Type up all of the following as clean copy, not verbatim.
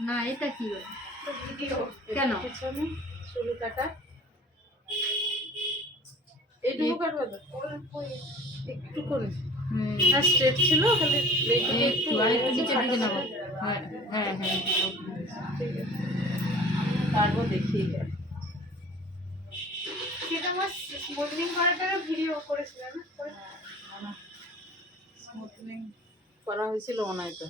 না এটা কি ভিডিও কেন? পিছনে চুল কাটা এইটুকু কাটবে তো একটু করে আর স্ট্রেট ছিল খালি এইটুকু একটু আর একটু নিচে দিকে নাও। হ্যাঁ হ্যাঁ হ্যাঁ ঠিক আছে তারপর দেখিয়ে দেয় সেটা আমার স্মুথনিং করাটারও ভিডিও করেছিলাম না স্মুথনিং করা হয়েছিল মনে হয় তো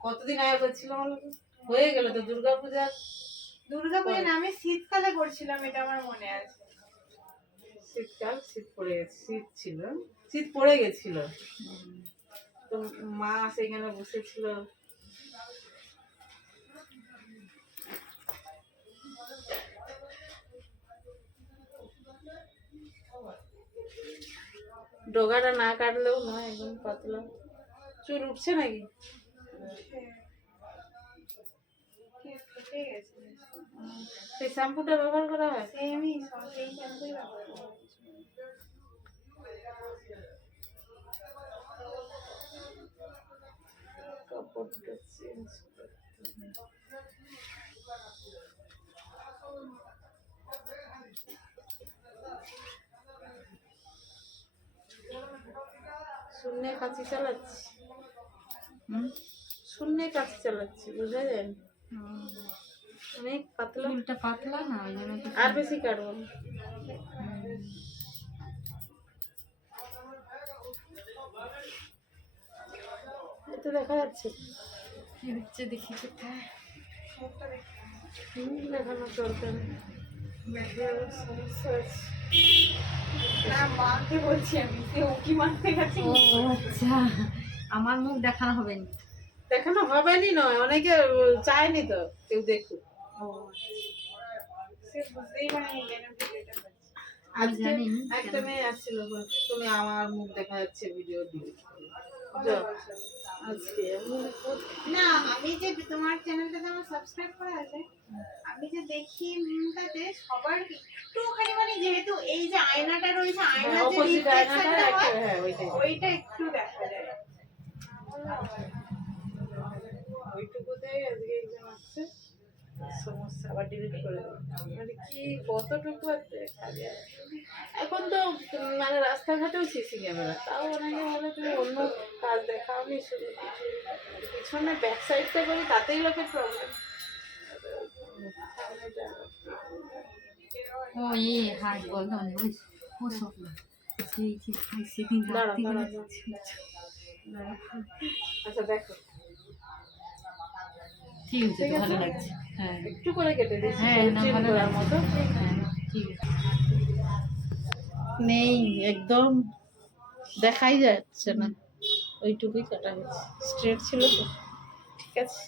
কতদিন আগে করছিল বলো তো? হয়ে গেল তো দুর্গাপূজা দুর্গাপূজা না আমি শীতকালে করছিলাম এটা আমার মনে আছে শীতকাল শীত পড়ে গেছে শীত ছিল শীত পড়ে গেছিল তো মা সেখানে বসেছিল ডগাটা না কাটলেও নয় একদম পাতলা চুল উঠছে নাকি কেটে গেছে সেই শ্যাম্পুটা ব্যবহার করা হয় সেমই সেই শ্যাম্পুই ব্যবহার করি। কাপড়টা চেঞ্জ শূন্যে কাঁচি চালাচ্ছি শূন্যে কাঁচি চালাচ্ছি বোঝা যায় না অনেক পাতলা চুলটা পাতলা না ওই জন্য তো আর বেশি কাটবো না এতে দেখা যাচ্ছে কি হচ্ছে দেখি কোথায় দেখানোর দরকার নেই মেঘে আবার সমস্যা আছে না মাকে বলছি আমি সে উকি মারতে গেছে ও আচ্ছা আমার মুখ দেখানো হবে না দেখানো হবেনি নয় অনেকে চায়নি তো কেউ দেখুক ও সে বুঝতেই পারেনি কেন ভিডিওটা করছে আজকে জানি একটা মেয়ে আসছিল তুমি আমার মুখ দেখা যাচ্ছে ভিডিও দিয়ে আজকে না আমি যে তোমার চ্যানেলটাতে আমার সাবস্ক্রাইব করা আছে আমি যে দেখি তাতে সবার একটুখানি মানে যেহেতু এই যে আয়নাটা রয়েছে আয়নার যে অপোজিট আয়নাটা রিফ্লেকশনটা একটা হয় হ্যাঁ ওইটাই ওইটা একটু দেখা যায় ওইটুকুতেই আজকে একজন আসছে সমস্যা আবার ডিলিট করে দেবো মানে কি কতটুকু আর দেখা যায় এখন তো মানে রাস্তাঘাটেও সিসি ক্যামেরা তাও অনেকে বলে তুমি অন্য কাজ দেখাওনি শুধু পিছনে ব্যাক সাইডটা করি তাতেই লোকের প্রবলেম ও ये हाथ बोल दो नहीं वो सब ये सेकंड দাঁড়া ठीक দাঁড়া है আচ্ছা দেখো ঠিক আছে তো ভালো লাগছে হ্যাঁ একটু করে কেটে দিচ্ছি হ্যাঁ না চিল ভালো করার লাগছে মতো হ্যাঁ ঠিক আছে নেই একদম দেখাই যাচ্ছে না ওইটুকুই কাটা হয়েছে স্ট্রেট ছিল তো ঠিক আছে